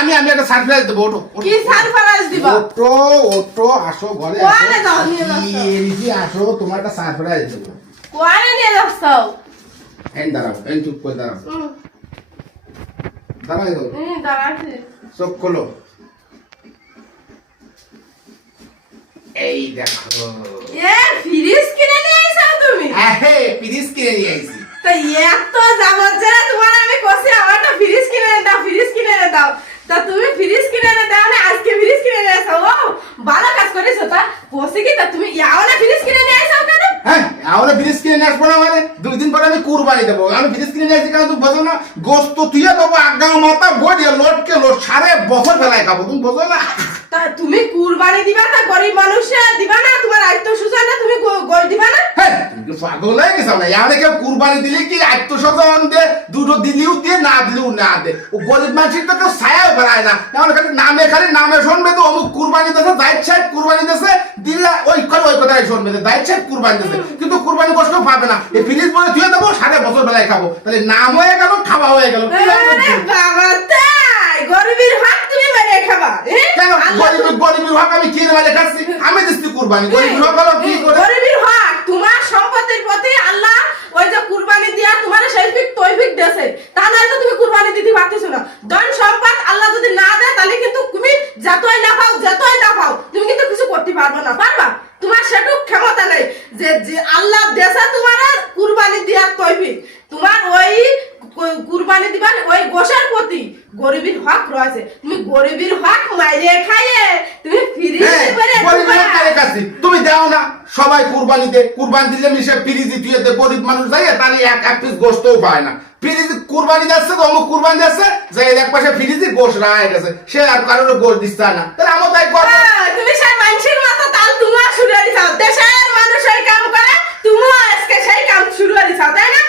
আমি একটা সারপ্রাইজ দেবো। ওঠো কি সারপ্রাইজ দিবা? ওঠো ওঠো, আসো ঘরে কোয়ালে যাও নিয়ে যাচ্ছ? আসো, তোমার একটা সারপ্রাইজ দেবো। কোয়ালে নিয়ে যাচ্ছ? এই দাঁড়াও, এই চুপ করে দাঁড়াও, দাঁড়াই গো, দাঁড়াচ্ছি। চোখ খোলো। এই দেখো, ফ্রিজ কিনে নিয়ে আইছো তুমি? হ্যাঁ ফ্রিজ কিনে নিয়ে আইছি। তা এত যাবত যারা তোমার আমি কইছি আমারটা ফ্রিজ কিনে এনে দাও, ফ্রিজ কিনে এনে দাও। তা তুমি ফ্রিজ কিনে এনে দাও না, আজকে ফ্রিজ কিনে এনে আইছো। ও ভালো কাজ করেছো। তা কইছি কি, তা তুমি ইয়াওলা ফ্রিজ কিনে নিয়ে আইছো কেন? হ্যাঁ আমরা ফ্রিজ কিনে নিয়ে আসবো না, মানে 2 দিন পরে আমি কুরবানি দেবো। আমি ফ্রিজ কিনে নিয়ে আসছি কারণ তুমি বোঝো না, গোস্ত তুইয়া দেবো আগাও মাথা বড়িয়া লোটকে লোট সারে বছর ফেলায় খাবো, তুমি বোঝো না। তা তুমি কুরবানি দিবা না, গরিব মানুষে দিবা না, তোমার আত্মীয়-স্বজন না, তুমি গোল দিবা না? হ্যাঁ তুমি কি পাগল হয়ে গেছো না? এখানে কেউ কুরবানি দিলে কি আত্মস্বজন দে, দুটো দিলেও দিয়ে না দিলেও না দে। ও গরিব মানুষের তো কেউ ছায়াও বেড়ায় না। এমন খালি নামে শুনবে তো অমুক কুরবানি দিয়েছে, দায়িত্ব সাহেব কুরবানি দিয়েছে, দিলে ওই কথাই শুনবে যে দায়িত্ব সাহেব কুরবানি দিয়েছে, কিন্তু কুরবানি কষ্ট পাবে না। এই ফ্রিজ বলে তুই দেবো, সারা বছর বেলায় খাবো, তাহলে নাম হয়ে গেল, খাওয়া হয়ে গেল। আরে বাবা, তাই গরিবের হক তুমি মেরে খাবা? কেন গরিবের হক আমি কি মেরে খাচ্ছি? আমি দিচ্ছি কুরবানি, গরিবের হক হলো কি করে? গরিবের হক তোমার সম্পত্তির প্রতি আল্লাহ ওই যে কুরবানি দিয়া তোমার শৈফিক তৌফিক দেছে, তা নয় তো তুমি কুরবানি দিতে পারতেছো না। ধন সম্পদ আল্লাহ যদি না দেয় তাহলে কিন্তু তুমি যতই না পাও তুমি কিন্তু কিছু করতে পারবে না। পারবা? তোমার সেটুক ক্ষমতা নেই যে আল্লাহ দেশে তোমার কুরবানি দেওয়ার তৌফিক। তোমার ওই কুরবানি দিবার ওই গোশের প্রতি গরিবের হক রয়েছে। তুমি গরিবের হক মাইরে খাইয়ে তুমি ফিরে তুমি দাও না, সবাই কুরবানি দে, কুরবানি দিলে মিশে ফ্রিজি তুই দে, গরিব মানুষ যাই তাহলে এক পিস গোশতও পায় না। ফ্রিজি কুরবানি যাচ্ছে তো অমুক কুরবানি যাচ্ছে, যে এক পাশে ফ্রিজি গোশ রায় গেছে, সে আর কারোর গোশ দিচ্ছে না, তাহলে আমার তাই করবো। তুমি সেই মানুষের মতো তাল তুমিও শুরু দিছাও, দেশের মানুষ এই কাম করে তুমিও আজকে সেই কাম শুরু দিছাও, তাই না?